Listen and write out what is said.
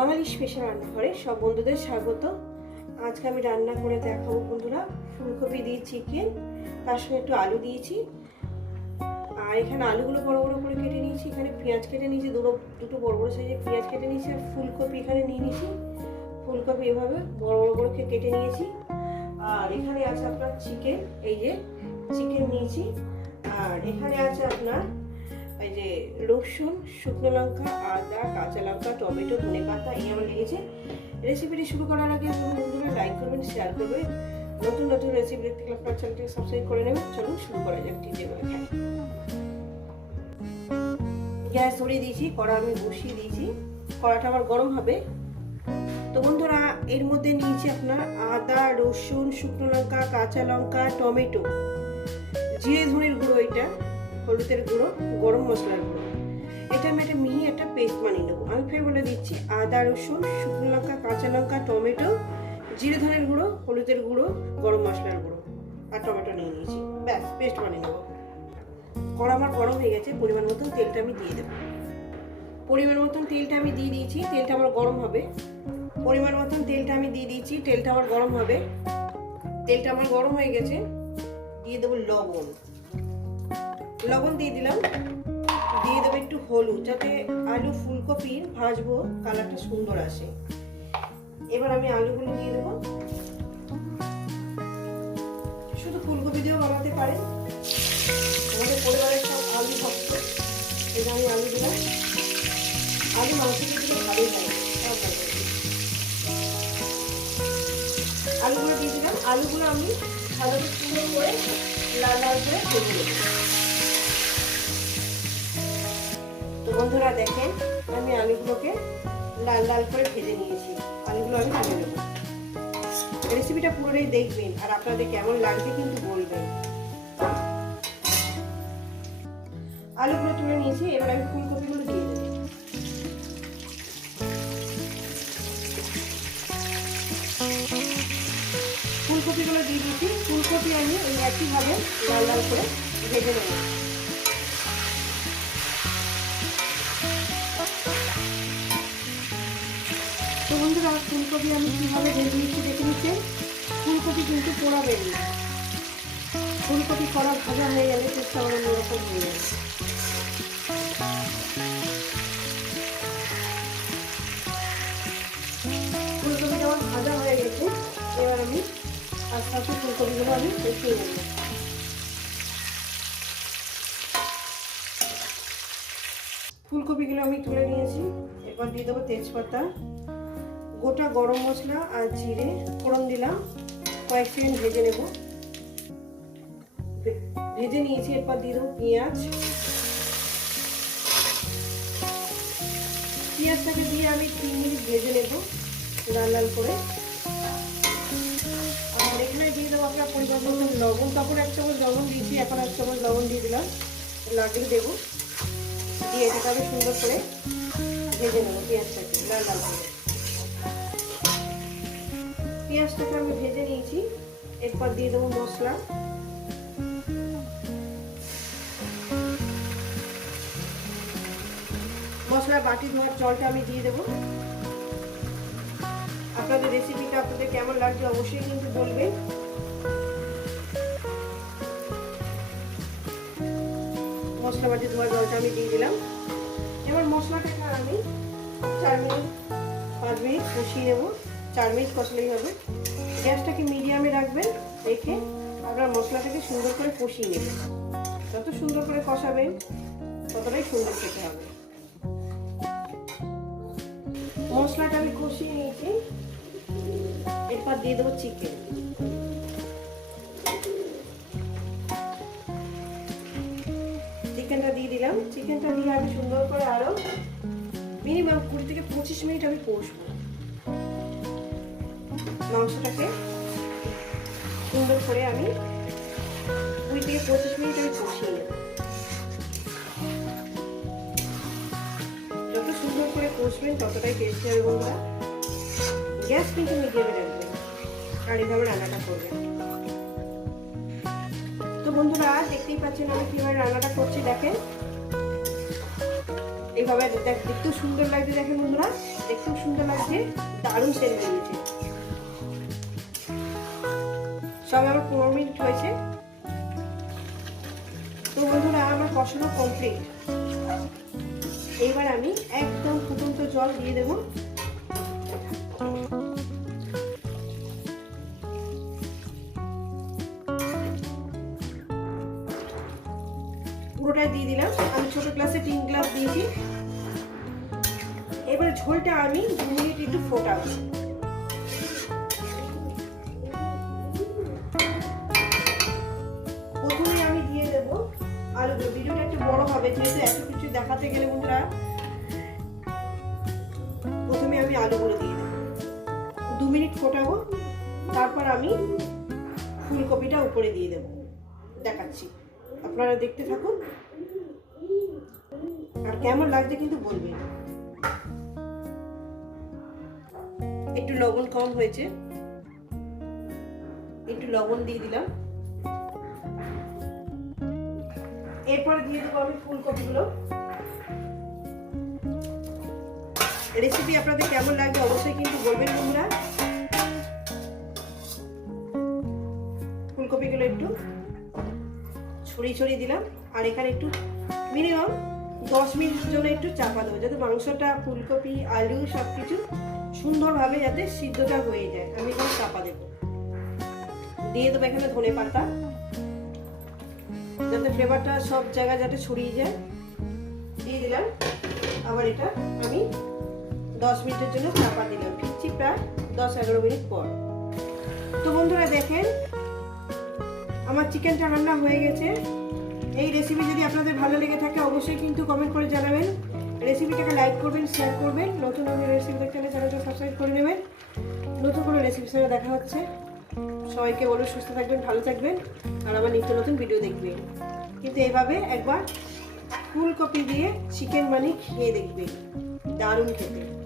বাঙালি special রান্নাঘরে সব বন্ধুদের স্বাগত। আজকে আমি রান্না করে দেখাবো বন্ধুরা, ফুলকপি দিয়ে চিকেন তার সঙ্গে একটু আলু দিয়েছি। আর এখানে আলুগুলো বড় বড় করে কেটে নিয়েছি, এখানে পেঁয়াজ কেটে নিয়েছি, দুটো দুটো বড় বড় সাইজে পেঁয়াজ কেটে নিয়েছি, আর ফুলকপি এখানে নিয়ে নিয়েছি। ফুলকপি এভাবে বড় বড় করে কেটে নিয়েছি। আর এখানে আছে আপনার চিকেন এই যে চিকেন নিয়েছি। আর এখানে আছে আপনার এই যে রসুন, শুকনো লঙ্কা, আদা, কাঁচা লঙ্কা, টমেটো, ধনে পাতা, এই আমার লেগেছে। রেসিপিটি শুরু করার আগে বন্ধুরা লাইক করবেন শেয়ার করবেন। নতুন নতুন রেসিপি দেখতে গেলে আপনার চ্যানেলটিকে সাবস্ক্রাইব করে নেবেন। চলুন শুরু করা যাক, ঠিক যেভাবে খাই গ্যাস ধরিয়ে দিয়েছি, কড়া আমি বসিয়ে দিয়েছি। কড়াটা আবার গরম হবে। তো বন্ধুরা, এর মধ্যে নিয়েছি আপনার আদা, রসুন, শুকনো লঙ্কা, কাঁচা লঙ্কা, টমেটো। জিরে ধনের গুঁড়ো এটা। হলুদের গুঁড়ো, গরম মশলার গুঁড়ো। এটা আমি একটা মিহি একটা পেস্ট বানিয়ে নেব। আমি ফের বলে দিচ্ছি, আদা, রসুন, শুকনো লঙ্কা, কাঁচা লঙ্কা, টমেটো, জিরে ধনের গুঁড়ো, হলুদের গুঁড়ো, গরম মশলার গুঁড়ো আর টমেটো নিয়ে নিয়েছি। ব্যাস পেস্ট বানিয়ে নেব। কড়া আমার গরম হয়ে গেছে, পরিমাণ মতন তেলটা আমি দিয়ে দেবো। পরিমাণ মতন তেলটা আমি দিয়ে দিয়েছি, তেলটা আমার গরম হবে। পরিমাণ মতন তেলটা আমি দিয়ে দিয়েছি, তেলটা আমার গরম হবে। তেলটা আমার গরম হয়ে গেছে। দিয়ে দেবো লবণ। লবণ দিয়ে দিলাম। দিয়ে দেবো একটু হলুদ, যাতে আলু ফুলকপির ভাজবো, কালারটা সুন্দর আসে। এবার আমি আলুগুলো দিয়ে দেবো। শুধু ফুলকপি দিয়েও বানাতে পারে আমাদের পরিবারের সব আলু ভক্ত এটা আমি আলু দিলাম। আলু, মাংস দিলে ভালোই। আলুগুলো দিয়ে দিলাম। আলুগুলো আমি ভালো করে লাল লাল করে নেব। বন্ধুরা দেখেন, আমি আলুগুলোকে লাল লাল করে ভেজে নিয়েছি। আলুগুলো আমি তুলে নেব। রেসিপিটা পুরোটাই দেখবেন আর আপনাদের কেমন লাগবে কিন্তু বলবেন। আলুগুলো তুলে নিয়েছি, এবার আমি ফুলকপিগুলো দিয়ে দেবো। ফুলকপিগুলো দিয়ে দিয়েছি। ফুলকপি আমি ওই একইভাবে লাল লাল করে ভেজে নেব। বন্ধুরা ফুলকপি আমি কীভাবে ভেজে নিচ্ছি দেখে নিচ্ছেন ফুলকপি কিন্তু পোড়াবেন না ফুলকপি করা ভাজা হয়ে গেলে টেস্ট আমার অন্যরকম হয়ে যাবে। ফুলকপি যেমন ভাজা হয়ে গেছে, এবার আমি আস্তে আস্তে ফুলকপিগুলো আমি দেখিয়ে নেব। ফুলকপিগুলো আমি তুলে নিয়েছি। এরপর দিয়ে দেবো তেজপাতা। গোটা গরম মশলা আর জিরে ফোড়ন দিলাম। কয়েক সেকেন্ড ভেজে নেব। ভেজে নিয়েছি, এরপর দিয়ে দেবো পেঁয়াজ। পেঁয়াজটাকে দিয়ে আমি তিন মিনিট ভেজে নেব, লাল লাল করে। আর এখানে দিয়ে দেবো আপনার পরিমাণ মতো লবণ। তখন এক চামচ লবণ দিয়েছি, এখন এক চামচ লবণ দিয়ে দিলাম। লাড্ডু দেবো। দিয়ে এটাকে আমি সুন্দর করে ভেজে নেব পেঁয়াজটাকে, লাল লাল করে। পেঁয়াজটাকে আমি ভেজে নিয়েছি। এরপর দিয়ে দেবো মশলা। মশলা বাটি ধোয়ার জলটা আমি দিয়ে দেবো। আপনাদের রেসিপিটা আপনাদের কেমন লাগছে অবশ্যই কিন্তু বলবেন। মশলা বাটি ধোয়ার জলটা আমি দিয়ে দিলাম। এবার মশলাটাকে আমি চার মিনিট, পাঁচ মিনিট কষিয়ে নেব। চার মিনিট কষলেই হবে। গ্যাসটাকে মিডিয়ামে রাখবেন, রেখে আপনার মশলাটাকে সুন্দর করে কষিয়ে নেবেন যত সুন্দর করে কষাবেন, ততটাই সুন্দর খেতে হবে। মশলাটা আমি কষিয়ে নিয়েছি। এরপর দিয়ে দেবো চিকেন চিকেনটা দিয়ে দিলাম। চিকেনটা দিয়ে আমি সুন্দর করে আরও মিনিমাম কুড়ি থেকে পঁচিশ মিনিট আমি কষবো। মাংসটাকে সুন্দর করে আমি কুড়ি থেকে পঁচিশ মিনিট আমি কষিয়ে যত সুন্দর করে কষবেন, ততটাই টেস্টি হবে বন্ধুরা। গ্যাস কিন্তু মিডিয়ামে রাখবেন। আর এইভাবে রান্নাটা করবেন। তো বন্ধুরা, দেখতেই পাচ্ছেন আমি কীভাবে রান্নাটা করছি, দেখেন। এইভাবে দেখ- দেখতেও সুন্দর লাগছে, দেখেন বন্ধুরা। দেখতেও সুন্দর লাগছে, দারুণ সেল বেরিয়েছে সব আমার পনেরো মিনিট হয়েছে। তো বন্ধুরা, আমার কষানো কমপ্লিট এইবার আমি একদম ফুটন্ত জল দিয়ে দেবো। পুরোটাই দিয়ে দিলাম। আমি ছোট গ্লাসে তিন গ্লাস দিয়েছি। এবার ঝোলটা আমি দু মিনিট একটু ফোটাবো। হবে, যেহেতু এত কিছু দেখাতে গেলে বন্ধুরা প্রথমে আমি আলুগুলো দিয়ে দেবো। দু মিনিট ফোটাবো, তারপর আমি ফুলকপিটা উপরে দিয়ে দেবো। দেখাচ্ছি। আপনারা দেখতে থাকুন। আর কেমন লাগছে কিন্তু বলবেন। একটু লবণ কম হয়েছে। একটু লবণ দিয়ে দিলাম। এরপরে দিয়ে দেবো আমি ফুলকপিগুলো। রেসিপি আপনাদের কেমন লাগবে অবশ্যই কিন্তু বলবেন বন্ধুরা। ফুলকপিগুলো একটু ছড়িয়ে ছড়িয়ে দিলাম। আর এখানে একটু মিনিমাম দশ মিনিটের জন্য একটু চাপা দেবো, যাতে মাংসটা, ফুলকপি, আলু সব কিছু সুন্দরভাবে যাতে সিদ্ধটা হয়ে যায়। আমি এখানে চাপা দেবো। দিয়ে দেবো এখানে ধনে পাতা যাতে ফ্লেভারটা সব জায়গায় যাতে ছড়িয়ে যায়। দিয়ে দিলাম। আবার এটা আমি দশ মিনিটের জন্য চাপা দিলাম। ফিরছি প্রায় দশ এগারো মিনিট পর। তো বন্ধুরা দেখেন, আমার চিকেনটা রান্না হয়ে গেছে। এই রেসিপি যদি আপনাদের ভালো লেগে থাকে, অবশ্যই কিন্তু কমেন্ট করে জানাবেন। রেসিপিটাকে লাইক করবেন শেয়ার করবেন। নতুন নতুন রেসিপি দেখতে চ্যানেলটা সাবস্ক্রাইব করে নেবেন। নতুন কোনো রেসিপির সঙ্গে দেখা হচ্ছে। সবাইকে বলো সুস্থ থাকবেন, ভালো থাকবেন, আর আবার নিত্য নতুন ভিডিও দেখবেন। কিন্তু এভাবে একবার ফুলকপি দিয়ে চিকেন মানে খেয়ে দেখবেন। দারুণ খেতে।